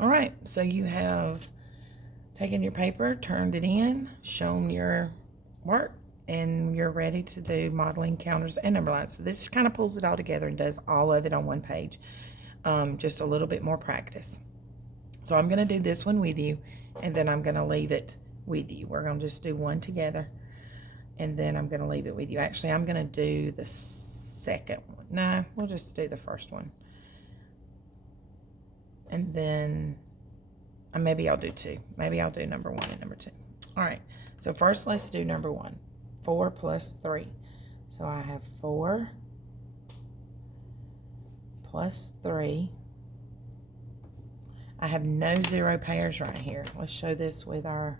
All right, so you have taken your paper, turned it in, shown your work, and you're ready to do modeling, counters, and number lines. So this kind of pulls it all together and does all of it on one page. Just a little bit more practice. So I'm going to do this one with you, and then I'm going to leave it with you. We're going to just do one together, and then I'm going to leave it with you. Actually, I'm going to do the second one. No, we'll just do the first one. And then maybe I'll do two. Maybe I'll do number one and number two. All right, so first let's do number one. 4 plus 3. So I have 4 plus 3. I have no zero pairs right here. Let's show this with our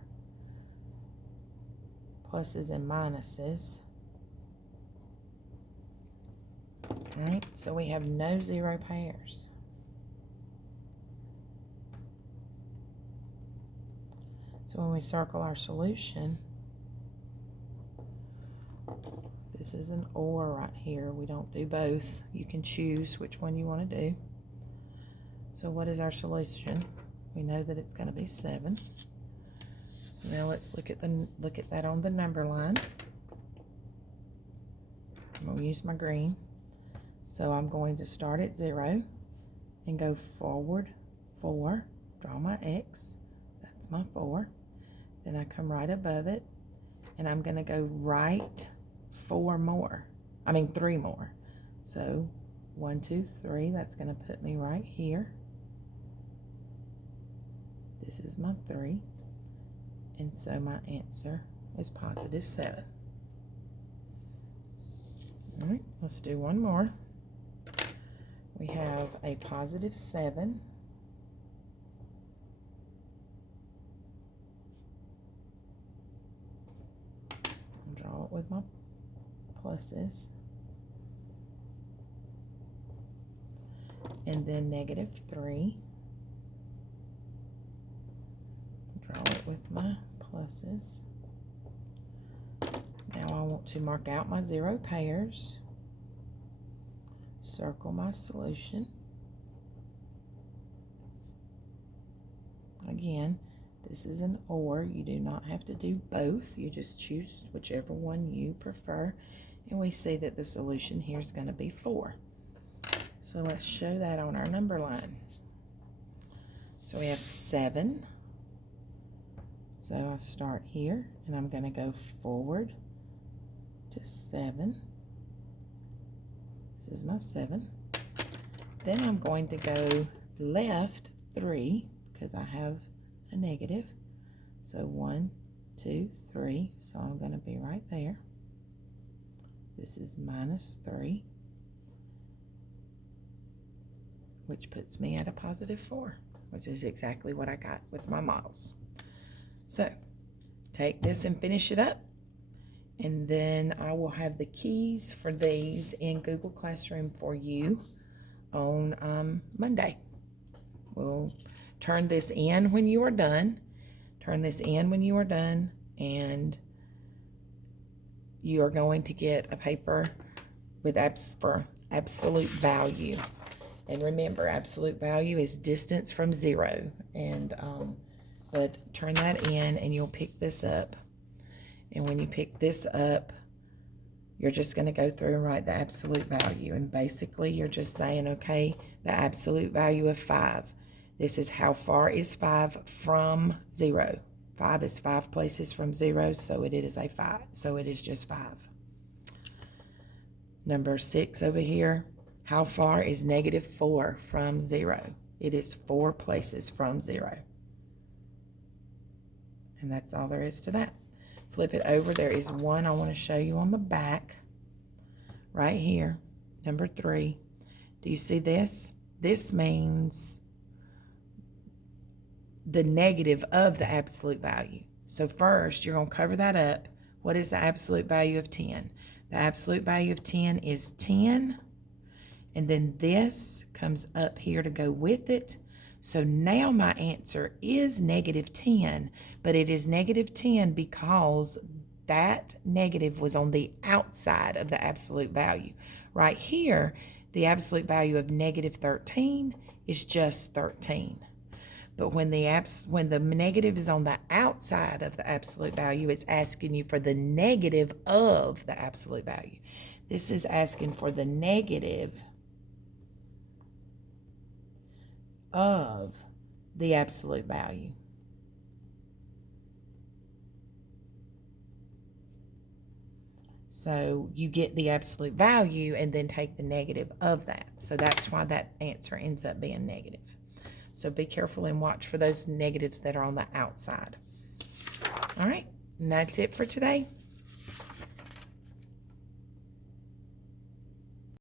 pluses and minuses. All right, so we have no zero pairs. So when we circle our solution, this is an or right here. We don't do both. You can choose which one you want to do. So what is our solution? We know that it's going to be 7. So now let's look at that on the number line. I'm going to use my green. So I'm going to start at 0 and go forward 4. Draw my X. That's my 4. Then I come right above it, and I'm going to go right 3 more. So 1, 2, 3. That's going to put me right here. This is my 3. And so my answer is positive 7. All right, let's do one more. We have a positive 7. I'll draw it with my pluses. And then negative 3. Draw it with my pluses. Now I want to mark out my zero pairs. Circle my solution. Again, this is an or. You do not have to do both. You just choose whichever one you prefer. And we see that the solution here is going to be 4. So let's show that on our number line. So we have 7. So I start here, and I'm going to go forward to 7. This is my 7. Then I'm going to go left 3 because I have a negative. So 1, 2, 3. So I'm going to be right there. This is minus 3, which puts me at a positive 4, which is exactly what I got with my models. So take this and finish it up, and then I will have the keys for these in Google Classroom for you on Monday. We'll turn this in when you are done. Turn this in when you are done, and you are going to get a paper with for absolute value. And remember, absolute value is distance from 0. And but turn that in, and you'll pick this up. And when you pick this up, you're just going to go through and write the absolute value. And basically, you're just saying, okay, the absolute value of 5. This is how far is 5 from 0. 5 is 5 places from 0, so it is a 5. So it is just 5. Number 6 over here, how far is negative 4 from 0? It is 4 places from 0. And that's all there is to that. Flip it over. There is one I want to show you on the back. Right here. Number 3. Do you see this? This means the negative of the absolute value. So first, you're going to cover that up. What is the absolute value of 10? The absolute value of 10 is 10. And then this comes up here to go with it. So now my answer is negative 10, but it is negative 10 because that negative was on the outside of the absolute value. Right here, the absolute value of negative 13 is just 13. But when the negative is on the outside of the absolute value, it's asking you for the negative of the absolute value. This is asking for the negative of the absolute value. So you get the absolute value and then take the negative of that. So that's why that answer ends up being negative. So be careful and watch for those negatives that are on the outside. All right, and that's it for today.